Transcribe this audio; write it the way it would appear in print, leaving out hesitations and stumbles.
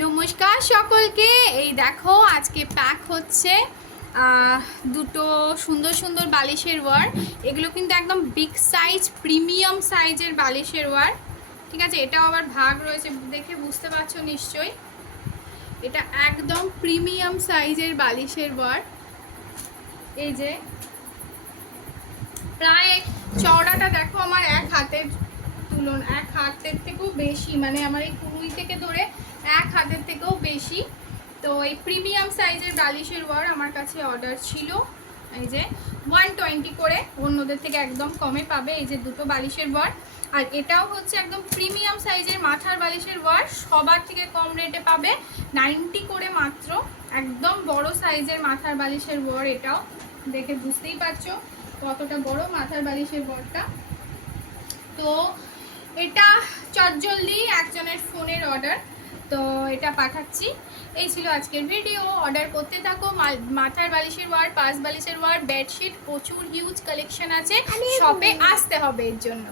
নমস্কার সকলকে। এই দেখো আজকে প্যাক হচ্ছে দুটো সুন্দর সুন্দর বালিশের ওয়ার। এগুলো কিন্তু একদম বিগ সাইজ প্রিমিয়াম সাইজের বালিশের ওয়ার, ঠিক আছে। এটাও আবার ভাগ রয়েছে, দেখে বুঝতে পারছো নিশ্চয়ই। এটা একদম প্রিমিয়াম সাইজের বালিশের ওয়ার। এই যে প্রায় চওড়াটা দেখো আমার এক হাতের এক হাতের থেকেও বেশি, মানে আমার এই কুড়ুই থেকে ধরে এক হাতের থেকেও বেশি। তো এই প্রিমিয়াম সাইজের বালিশের ওয়ার আমার কাছে অর্ডার ছিল। এই যে 120 করে, অন্যদের থেকে একদম কমে পাবে এই যে দুটো বালিশের ওয়ার। আর এটাও হচ্ছে একদম প্রিমিয়াম সাইজের মাথার বালিশের ওয়ার, সবার থেকে কম রেটে পাবে 90 করে মাত্র। একদম বড় সাইজের মাথার বালিশের ওয়ার, এটাও দেখে বুঝতেই পারছো কতটা বড় মাথার বালিশের ওয়ারটা। তো এটা চটজলদি একজনের ফোনের অর্ডার, তো এটা পাঠাচ্ছি। এই ছিল আজকের ভিডিও। অর্ডার করতে থাকো। মাথার বালিশের ওয়ার, পাশ বালিশের ওয়ার, বেডশিট, প্রচুর হিউজ কালেকশন আছে, শপে আসতে হবে এর জন্য।